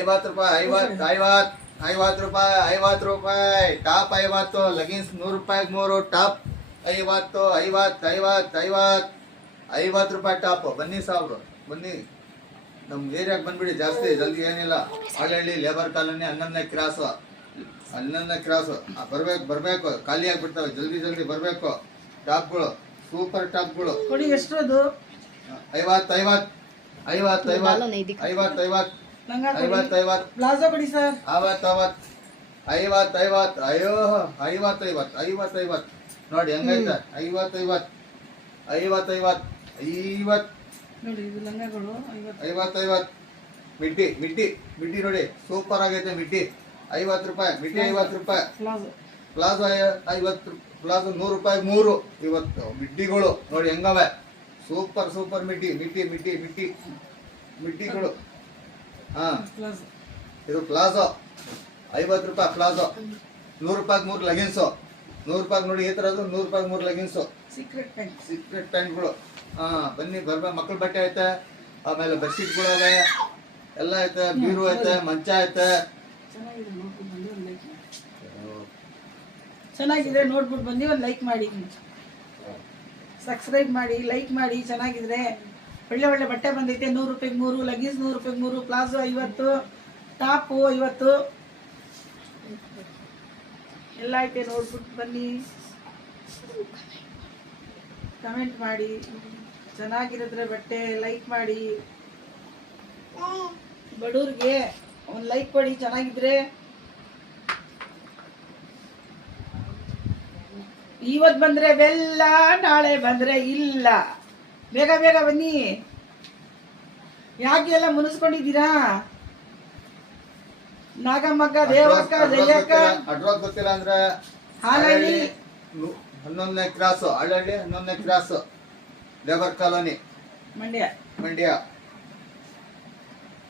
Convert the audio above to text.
50 ರೂಪಾಯಿ 50 ರೂಪಾಯಿ 50 ರೂಪಾಯಿ ಟಾಪ್ 50 ಲೆಗಿನ್ಸ್ 100 ರೂಪಾಯಿಗೆ 3 ಟಾಪ್ 50 ರೂಪಾಯಿ ಟಾಪ್. ಬನ್ನಿ ಸಾವ್ರು ಬನ್ನಿ, ನಮ್ಮ ಏರಿಯಾಗೆ ಬಂದ್ಬಿಡಿ. ಜಾಸ್ತಿ ಜಲ್ದಿ ಏನಿಲ್ಲ. ಹಳ್ಳಿ ಲೇಬರ್ ಕಾಲೋನಿ 11ನೇ ಕ್ರಾಸು ಬರ್ಬೇಕು ಖಾಲಿ ಆಗ್ಬಿಡ್ತವೆ. ಜಲ್ದಿ ಬರ್ಬೇಕು. ಟಾಪ್ಗಳು ಸೂಪರ್ ಟಾಪ್ಗಳು ಕೊಡಿ. ಎಷ್ಟು ಅದು? 50 ಪ್ಲಾಜೋ ಕೊಡಿ ಸರ್. 50 ಅಯ್ಯೋ 50 ನೋಡಿ ಹೆಂಗೈತೆ. 50 ನೋಡಿ ಇದು ಲಂಗಗಳು 50 ಮಿಡ್ಡಿ ನೋಡಿ ಸೂಪರ್ ಆಗೈತೆ. ಮಿಡ್ಡಿ 50 ರೂಪಾಯಿ. ಮಿಡ್ಡಿ 50 ರೂಪಾಯಿ. ಪ್ಲಾಜೋ 50. ಪ್ಲಾಜೋ 100 ರೂಪಾಯಿ 3. ಇವತ್ತು ಮಿಡ್ಡಿಗಳು ನೋಡಿ ಹೆಂಗವೆ. ಸೂಪರ್ ಮಿಡ್ಡಿಗಳು. ಹಾ, ಇದು ಪ್ಲಾಜೋ 50 ರೂಪಾಯಿ. ಪ್ಲಾಜೋ 100 ರೂಪಾಯಿಗೆ 3 ಲೆಗಿನ್ಸು. 100 ರೂಪಾಯಿಗೆ ನೋಡಿ ಈ ಥರದ್ದು. 100 ರೂಪಾಯಿಗೆ 3 ಲೆಗಿನ್ಸು. ಸೀಕ್ರೆಟ್ ಪ್ಯಾಂಟ್ಗಳು. ಹಾ, ಬನ್ನಿ ಬರ್ಬೇಕು. ಮಕ್ಕಳ ಬಟ್ಟೆ ಐತೆ, ಆಮೇಲೆ ಬೆಡ್ಶೀಟ್ಗಳು ಅವೆ, ಎಲ್ಲ ಐತೆ. ಬೀರು ಐತೆ, ಮಂಚ ಐತೆ. ಚೆನ್ನಾಗಿದೆ ನೋಡ್ಬಿಟ್ಟು ಬಂದು ಒಂದು ಲೈಕ್ ಮಾಡಿ, ಸಬ್ಸ್ಕ್ರೈಬ್ ಮಾಡಿ, ಲೈಕ್ ಮಾಡಿ. ಚೆನ್ನಾಗಿದ್ರೆ ಒಳ್ಳೆ ಬಟ್ಟೆ ಬಂದೈತೆ. 100 ರೂಪಾಯಿಗೆ 3 ಲೆಗಿನ್ಸ್, 100 ರೂಪಾಯಿಗೆ 3 ಪ್ಲಾಜೋ 50, ಟಾಪು 50 ಎಲ್ಲ ಐತೆ. ನೋಡ್ಬಿಟ್ಟು ಬನ್ನಿ, ಕಮೆಂಟ್ ಮಾಡಿ. ಚೆನ್ನಾಗಿರಿದ್ರೆ ಬಟ್ಟೆ ಲೈಕ್ ಮಾಡಿ. ಬಡವ್ರಿಗೆ ಒಂದು ಲೈಕ್ ಕೊಡಿ ಚೆನ್ನಾಗಿದ್ರೆ. ಇವತ್ತು ಬಂದ್ರೆ ಬೆಲ್ಲ, ನಾಳೆ ಬಂದ್ರೆ ಇಲ್ಲ. ಬೇಗ ಬನ್ನಿ. ಯಾಕೆ ಎಲ್ಲ ಮುನಿಸ್ಕೊಂಡಿದ್ದೀರಾ? ನಾಗಮ್ಮಕ್ಕ, ದೇವಕ್ಕ, ಜಯಕ್ಕ. ಅಡ್ರೆಸ್ ಗೊತ್ತಿಲ್ಲ ಅಂದ್ರೆ ಹಾಲಹಳ್ಳಿ 11ನೇ ಕ್ರಾಸು. ಹಳ್ಳಹಳ್ಳಿ 11ನೇ ಕ್ರಾಸು, ಲೇಬರ್ ಕಾಲೋನಿ, ಮಂಡ್ಯ.